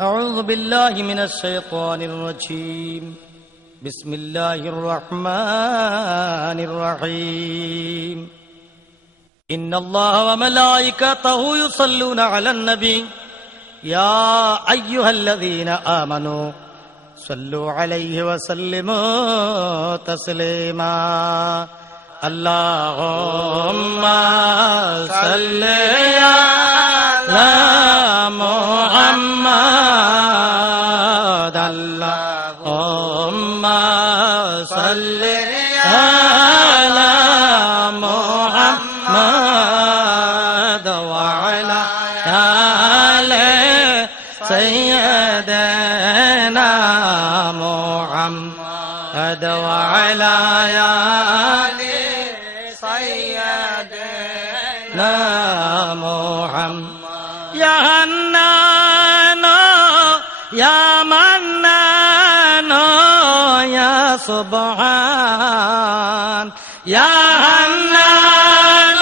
أعوذ بالله من الشيطان الرجيم بسم الله الرحمن الرحيم إن الله وملائكته يصلون على النبي يا أيها الذين آمنوا صلوا عليه وسلموا تسليما اللهم صل على محمد اللهم صل على محمد وعلى آل سيدنا محمد وعلى آل سيدنا محمد يا حنان يا منان يا سبحان يا حنان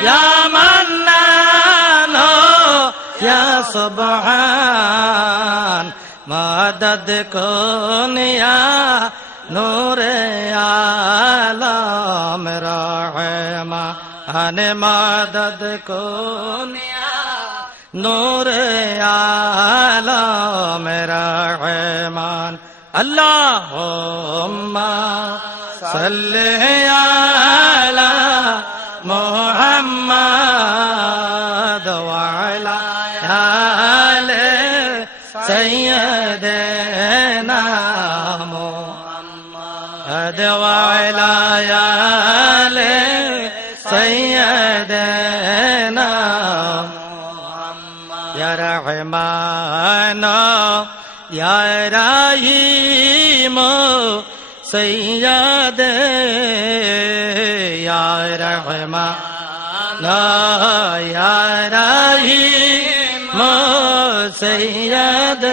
يا منان يا سبحان مدد كن يا نور عالم رحمان مدد كن نور عالم رحمان اللهم صل على محمد وعلى آل سيدنا محمد وعلى آل سيدنا يا رحمن يا رحيم سيد يا رحمن يا رحيم سيد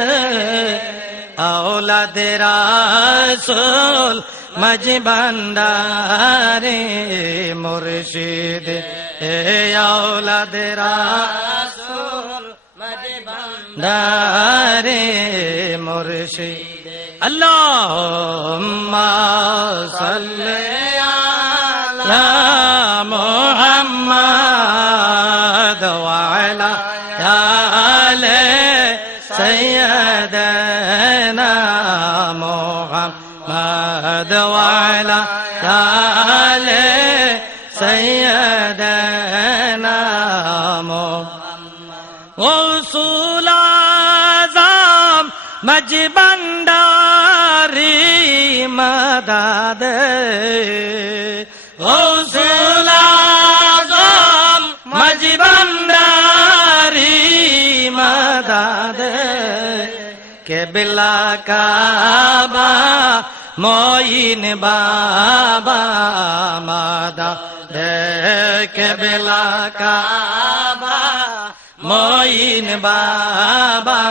اولاد رسول مجبنداري مرشد اولاد رسول داري مرشد اللهم صل على محمد وعلى آل سيدنا محمد وعلى آل سيدنا غوث العظام مجبنداري مدد غوث العظام مجبنداري مدد قبلہ کعبہ معین بابا مدد قبلہ کعبہ معین بابا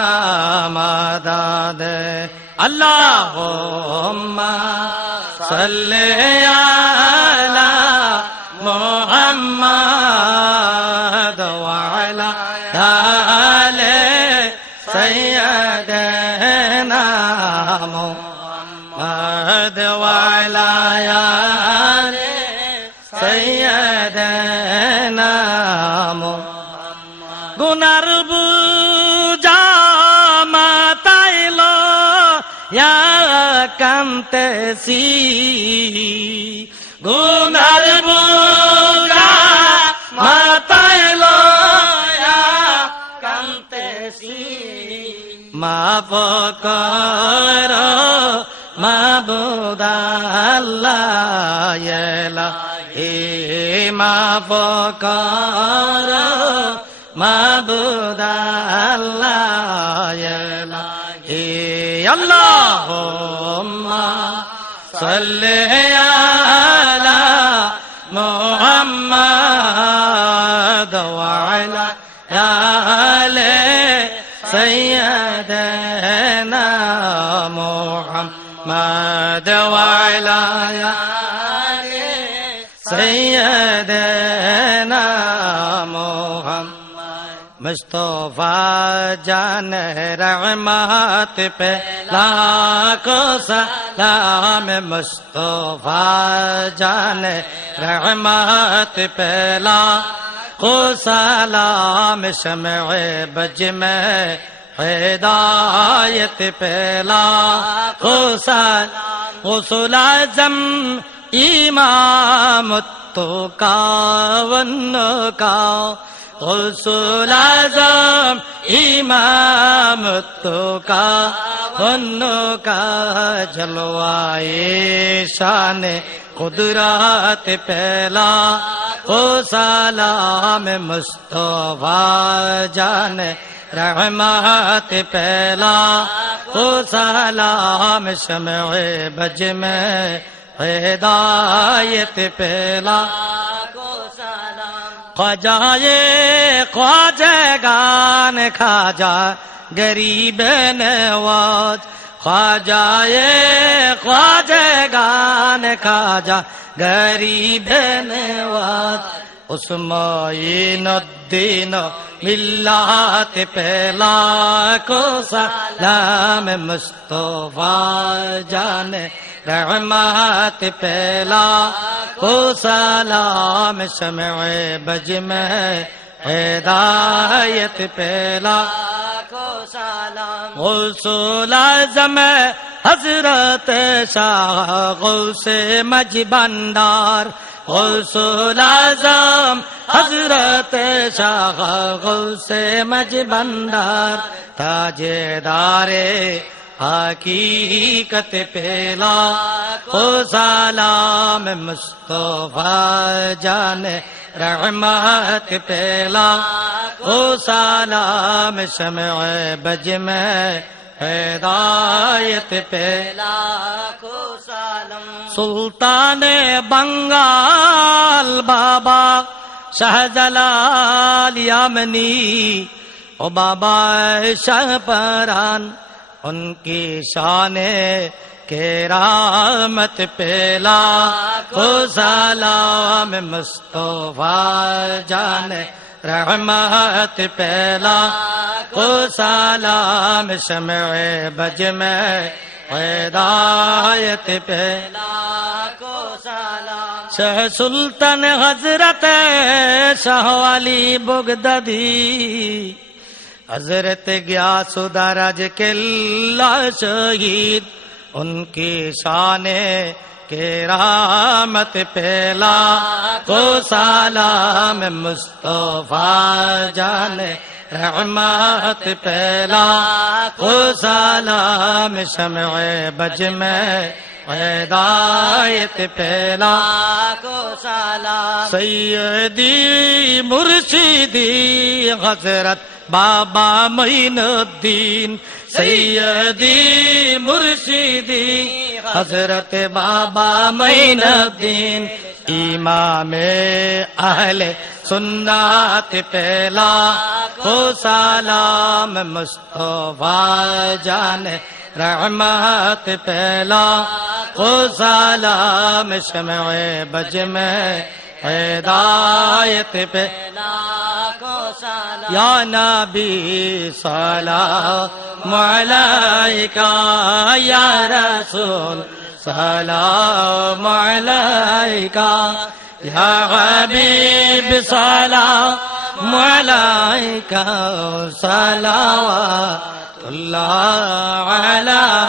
مدد اللهم صل على محمد وعلى آل سيدنا محمد وعلى آل سيدنا গুনার বুঝা মাতাইলো ইয়া কান্তেছি গুনার বুঝা মাতাইলো ইয়া কান্তেছি মাফ কর মাবুদ আল্লাহ ইলাহি মাফ কর মাবুদ আল্লাহ ইলাহি আল্লাহুম্মা সাল্লি আলা মুহাম্মাদ ওয়া আলা আলি সাইয়্যিদানা মুহাম্মাদ ওয়া আলা আলি সাইয়্যিদানা মুহাম্মাদ मुस्तफा जान रहमत पे लाखों सलाम मुस्तफा जान रहमत पे लाखों सलाम शमए बज में हिदायत पे लाखों सलाम गौसुल आज़म इमाम तो कावन्नो का गौसुल आज़म इमाम तो कावन्नो का जलवाए शान कुदरत पहला ओ सलाम मुस्तफा जान रहमत पहला ओ सलाम शमए बज में हिदायत पहला ख्वाजाए ख्वाजगान खाजा गरीब नवाज ख्वाजाए ख्वाजगान खाजा गरीब नवाज उस्माइनुद्दीन मिल्लत पहला को सलाम मुस्तफा जान रहमत पहला को सलाम शमए बज में हिदायत पहला को सलाम गौसुल आज़म हजरत शाह गौसे मजबंदार गौसुल आज़म हजरत शाह गौसे मजबंदार ताजेदारे हकीकत पहला ओ सलाम मुस्तफा जान रहमत पहला ओ सलाम शमए बज में हिदायत पहला को सलाम सुल्तान बंगाल बाबा शाहजलाल यामनी ओ बाबा शाहपरान उनकी शाने केरामत पहला को सलाम मुस्तफा जान रहमत पहला को सलाम शमए बज में हिदायत पहला को सलाम शाह सुल्तान हजरत शाह वाली बगदादी हजरत गियासुद्दौला केल्ला शहीद उनकी शाने केरामत पहला को सलाम मुस्तफा जान रहमत पहला को सलाम शमए बज में हिदायत पहला को सलाम सैयदी मुर्शिदी हजरत बाबा मोइनुद्दीन सैयदी मुर्शिदी हजरत बाबा मोइनुद्दीन इमामे अहले सुन्नत पहला को सलाम मुस्तफा जान रहमत पहला को सलाम शमए बज में हिदायत पहला को सलाम या नबी सलाम अलैका या रसूल सलाम अलैका या हबीब सलाम अलैका सलावतुल्लाह अलैका